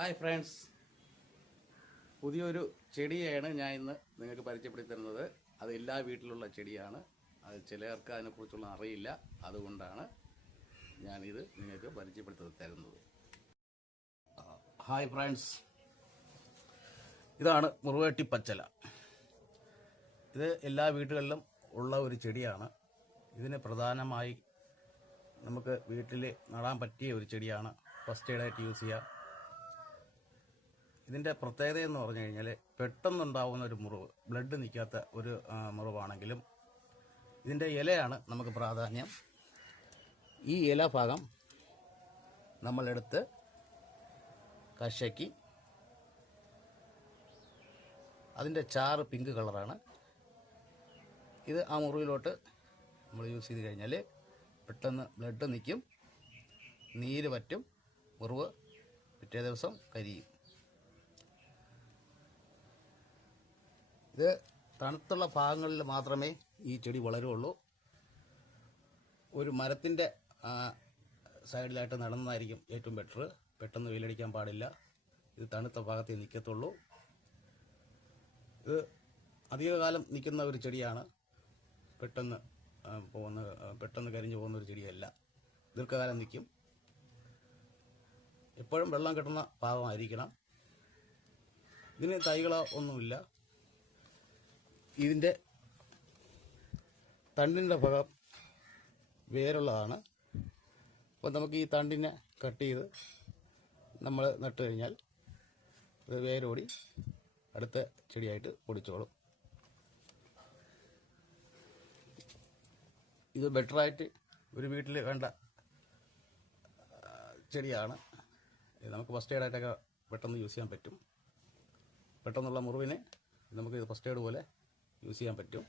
Hi friends, പുതിയൊരു ചെടിയാണ് ഞാൻ ഇന്ന് നിങ്ങൾക്ക് പരിചയപ്പെടുത്തി തരുന്നത്. അത് എല്ലാ വീട്ടിലുള്ള ചെടിയാണ്. അത് ചിലർക്ക് അതിനെക്കുറിച്ചുള്ള അറിയില്ല. അതുകൊണ്ടാണ് ഞാനിത് നിങ്ങൾക്ക് പരിചയപ്പെടുത്തി തരുന്നത്. ഹായ് ഫ്രണ്ട്സ്, ഇതാണ് മുറുവേട്ടി പച്ചല. ഇത് എല്ലാ വീടുകളിലും ഉള്ള ഒരു ചെടിയാണ്. ഇതിന് പ്രധാനമായി നമുക്ക് വീട്ടിൽ നടാൻ പറ്റിയ ഒരു ചെടിയാണ്. ഫസ്റ്റ് എയ്ഡായിട്ട് യൂസ് ചെയ്യാം. ഇതിൻ്റെ പ്രത്യേകത എന്ന് പറഞ്ഞു കഴിഞ്ഞാൽ പെട്ടെന്നുണ്ടാവുന്ന ഒരു മുറിവ്, ബ്ലഡ് നിൽക്കാത്ത ഒരു മുറിവാണെങ്കിലും ഇതിൻ്റെ ഇലയാണ് നമുക്ക് പ്രാധാന്യം. ഈ ഇല ഭാഗം നമ്മളെടുത്ത് കശക്കി അതിൻ്റെ ചാറ് പിങ്ക് കളറാണ്. ഇത് ആ മുറിവിലോട്ട് നമ്മൾ യൂസ് ചെയ്ത് കഴിഞ്ഞാൽ പെട്ടെന്ന് ബ്ലഡ് നിൽക്കും, നീര് പറ്റും, മുറിവ് പിറ്റേ ദിവസം കരിയും. ഇത് തണുത്തുള്ള ഭാഗങ്ങളിൽ മാത്രമേ ഈ ചെടി വളരുള്ളൂ. ഒരു മരത്തിൻ്റെ സൈഡിലായിട്ട് നടന്നതായിരിക്കും ഏറ്റവും ബെറ്റർ. പെട്ടെന്ന് വെയിലടിക്കാൻ പാടില്ല. ഇത് തണുത്ത ഭാഗത്തേ നിൽക്കത്തുള്ളൂ. ഇത് അധികകാലം നിൽക്കുന്ന ഒരു ചെടിയാണ്. പെട്ടെന്ന് കരിഞ്ഞു പോകുന്ന ഒരു ചെടിയല്ല. ദീർഘകാലം നിൽക്കും. എപ്പോഴും വെള്ളം കിട്ടുന്ന ഭാഗമായിരിക്കണം. ഇതിന് തൈകളോ ഒന്നുമില്ല. ഇതിൻ്റെ തണ്ടിൻ്റെ ഭാഗം വേരുള്ളതാണ്. അപ്പോൾ നമുക്ക് ഈ തണ്ടിനെ കട്ട് ചെയ്ത് നമ്മൾ നട്ട് കഴിഞ്ഞാൽ ഇത് വേരോടി അടുത്ത ചെടിയായിട്ട് പൊടിച്ചോളും. ഇത് ബെറ്ററായിട്ട് ഒരു വീട്ടിൽ വേണ്ട ചെടിയാണ്. ഇത് നമുക്ക് ഫസ്റ്റ് എയ്ഡായിട്ടൊക്കെ പെട്ടെന്ന് യൂസ് ചെയ്യാൻ പറ്റും. പെട്ടെന്നുള്ള മുറിവിനെ നമുക്ക് ഇത് ഫസ്റ്റ് എയ്ഡ് പോലെ യൂസ് ചെയ്യാൻ പറ്റും.